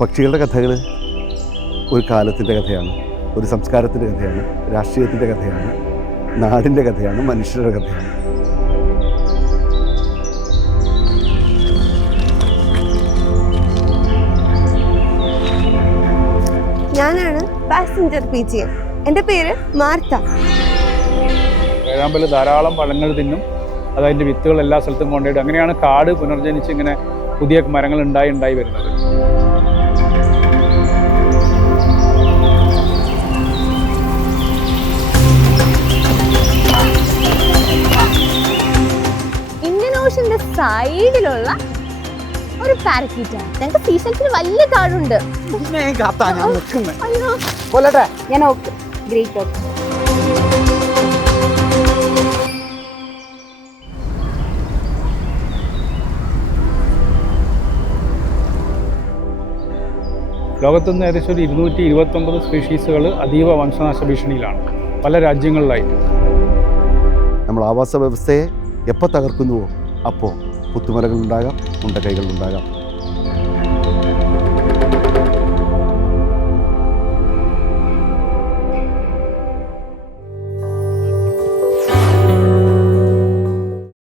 പക്ഷികളുടെ കഥകൾ ഒരു കാലത്തിൻ്റെ കഥയാണ്, ഒരു സംസ്കാരത്തിൻ്റെ കഥയാണ്, രാഷ്ട്രീയത്തിൻ്റെ കഥയാണ്, നാടിൻ്റെ കഥയാണ്, മനുഷ്യരുടെ കഥയാണ്. ഞാനാണ് പാസഞ്ചർ PGN. എൻ്റെ പേര് മാർത്ത. വേഴാമ്പൽ ധാരാളം പഴങ്ങൾ തിന്നും, അതതിൻ്റെ വിത്തുകൾ എല്ലാ സ്ഥലത്തും കൊണ്ടുപോയിട്ട് അങ്ങനെയാണ് കാട് പുനർജനിച്ച് ഇങ്ങനെ പുതിയ മരങ്ങൾ ഉണ്ടായി വരുന്നത്. ഇന്ത്യൻ ഓഷന്റെ സൈഡിലുള്ള ഒരു പാരക്യൂട്ടാണ്. ഞങ്ങൾക്ക് സീസൺസിന് വലിയ കാടുണ്ട്. ഞാൻ ഓക്കെ, ഗ്രേറ്റ് ഓക്കെ. ലോകത്തുനിന്ന് ഏകദേശം ഒരു 229 സ്പീഷീസുകൾ അതീവ വംശനാശ ഭീഷണിയിലാണ് പല രാജ്യങ്ങളിലായിട്ട്. നമ്മൾ ആവാസ വ്യവസ്ഥയെ എപ്പോൾ തകർക്കുന്നുവോ അപ്പോൾ പുത്തുമലകളുണ്ടാകാം, ഉണ്ടക്കൈകളുണ്ടാകാം.